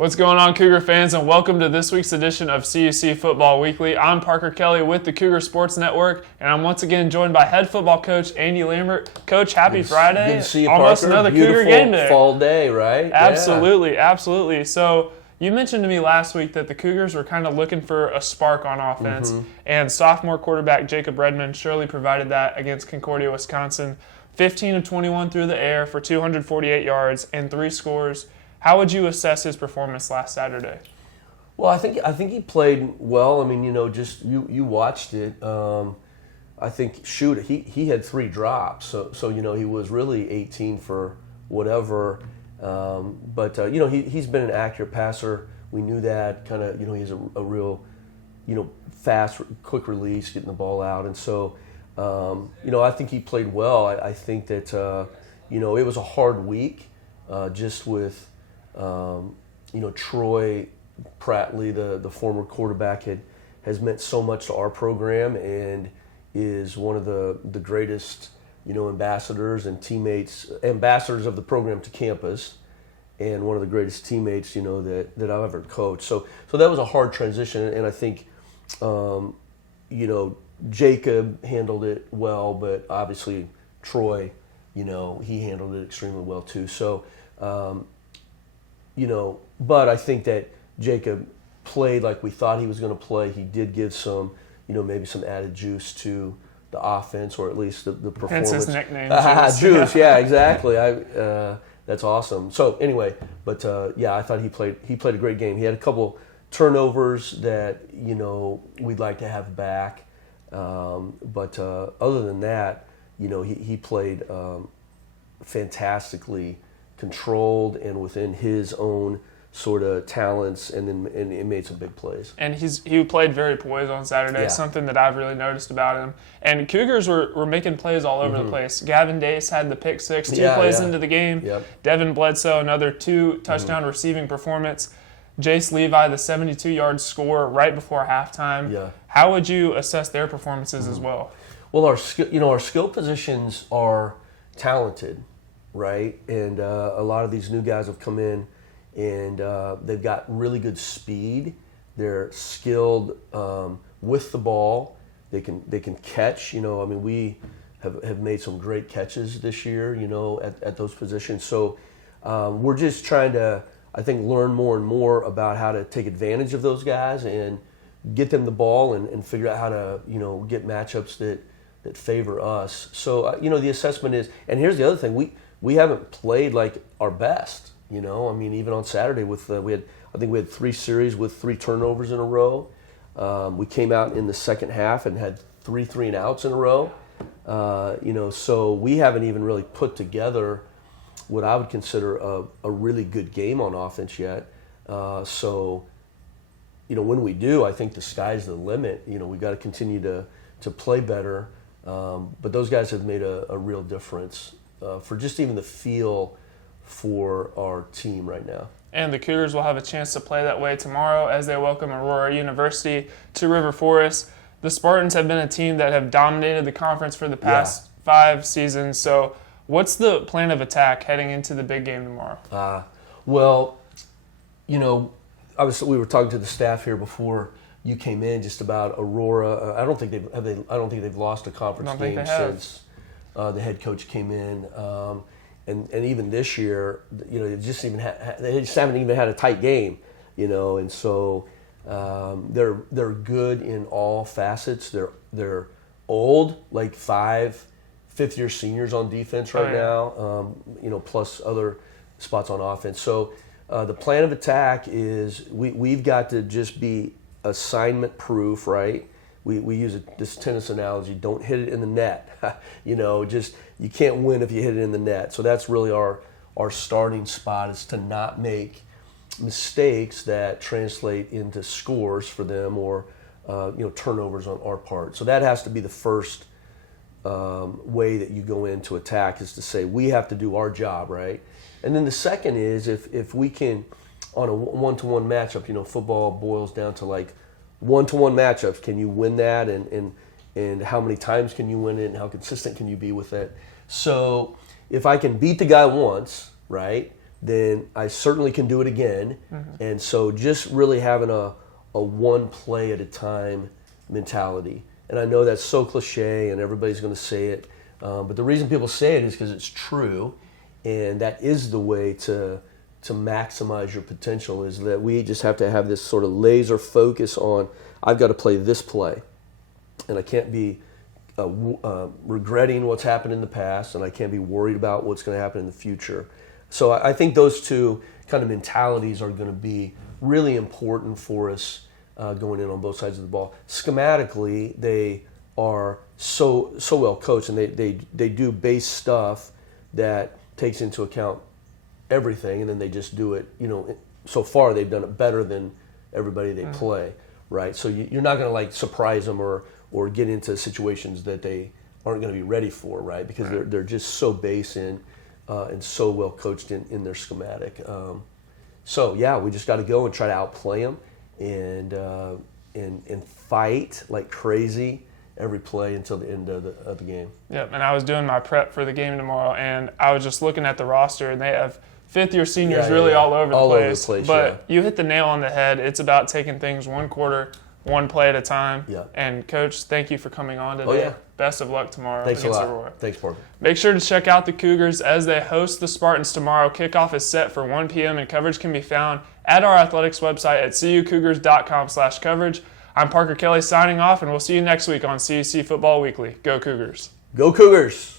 What's going on, Cougar fans, and welcome to this week's edition of CUC Football Weekly. I'm Parker Kelly with the Cougar Sports Network, and I'm once again joined by head football coach Andy Lambert. Coach, happy Friday. Good to see you, Almost Parker. another Beautiful Cougar game day. Fall day, right? Absolutely, absolutely. So you mentioned to me last week that the Cougars were kind of looking for a spark on offense, and sophomore quarterback Jacob Redmond surely provided that against Concordia, Wisconsin. 15 of 21 through the air for 248 yards and 3 scores. How would you assess his performance last Saturday? Well, I think he played well. I mean, just you watched it. I think he had 3 drops, so he was really 18 for whatever. But he's been an accurate passer. We knew that. Kind of, he's a real, fast, quick release, getting the ball out, and so I think he played well. I think that it was a hard week, just with. Troy Prattley, the former quarterback, has meant so much to our program and is one of the greatest, ambassadors and ambassadors of the program to campus, and one of the greatest teammates, that I've ever coached. So that was a hard transition, and I think, Jacob handled it well, but obviously Troy, he handled it extremely well too. So. But I think that Jacob played like we thought he was going to play. He did give some, maybe some added juice to the offense, or at least the performance. Hence his nickname. Juice, yeah, exactly. That's awesome. So anyway, but I thought he played a great game. He had a couple turnovers that we'd like to have back, but other than that, he played fantastically. Controlled and within his own sort of talents, and it made some big plays. And he played very poised on Saturday, something that I've really noticed about him. And Cougars were making plays all over the place. Gavin Dace had the pick six, 2 plays into the game. Yep. Devin Bledsoe, another 2 touchdown receiving performance. Jace Levi, the 72-yard score right before halftime. Yeah. How would you assess their performances as well? Well, our skill positions are talented. Right, and a lot of these new guys have come in, and they've got really good speed. They're skilled with the ball. They can catch. We have made some great catches this year. At those positions. So we're just trying to, I think, learn more and more about how to take advantage of those guys and get them the ball and figure out how to get matchups that favor us. So the assessment is, and here's the other thing, we haven't played like our best, even on Saturday we had 3 series with 3 turnovers in a row. We came out in the second half and had 3 and outs in a row. So we haven't even really put together what I would consider a really good game on offense yet. So when we do, I think the sky's the limit. We've got to continue to play better. But those guys have made a real difference. For just even the feel for our team right now. And the Cougars will have a chance to play that way tomorrow as they welcome Aurora University to River Forest. The Spartans have been a team that have dominated the conference for the past 5 seasons. So what's the plan of attack heading into the big game tomorrow? We were talking to the staff here before you came in just about Aurora. I don't think they've lost a conference game since the head coach came in, and even this year, they just haven't even had a tight game, and so they're good in all facets. They're old, like 5 fifth-year seniors on defense right now, plus other spots on offense. So the plan of attack is we've got to just be assignment proof, right? We use this tennis analogy, don't hit it in the net. You can't win if you hit it in the net. So that's really our starting spot, is to not make mistakes that translate into scores for them or turnovers on our part. So that has to be the first way that you go into attack, is to say we have to do our job, right? And then the second is if we can, on a one-to-one matchup, football boils down to like one-to-one matchups. Can you win that, and how many times can you win it, and how consistent can you be with it? So if I can beat the guy once, right, then I certainly can do it again. And so just really having a one play at a time mentality. And I know that's so cliche and everybody's going to say it, but the reason people say it is because it's true, and that is the way to maximize your potential, is that we just have to have this sort of laser focus on, I've got to play this play, and I can't be regretting what's happened in the past, and I can't be worried about what's going to happen in the future. So I think those two kind of mentalities are going to be really important for us going in on both sides of the ball. Schematically, they are so well coached, and they do base stuff that takes into account everything, and then they just do it. So far they've done it better than everybody they play, right? So you're not going to like surprise them or get into situations that they aren't going to be ready for, right? Because they're just so base in and so well coached in their schematic. So yeah, we just got to go and try to outplay them and fight like crazy every play until the end of the game. Yep, and I was doing my prep for the game tomorrow, and I was just looking at the roster, and they have fifth-year seniors all over the place. But you hit the nail on the head. It's about taking things one quarter, one play at a time. Yeah. And, Coach, thank you for coming on today. Oh, yeah. Best of luck tomorrow Thanks against a lot. Aurora. Thanks, Parker. Make sure to check out the Cougars as they host the Spartans tomorrow. Kickoff is set for 1 p.m., and coverage can be found at our athletics website at cucougars.com/coverage. I'm Parker Kelly signing off, and we'll see you next week on CUC Football Weekly. Go Cougars. Go Cougars.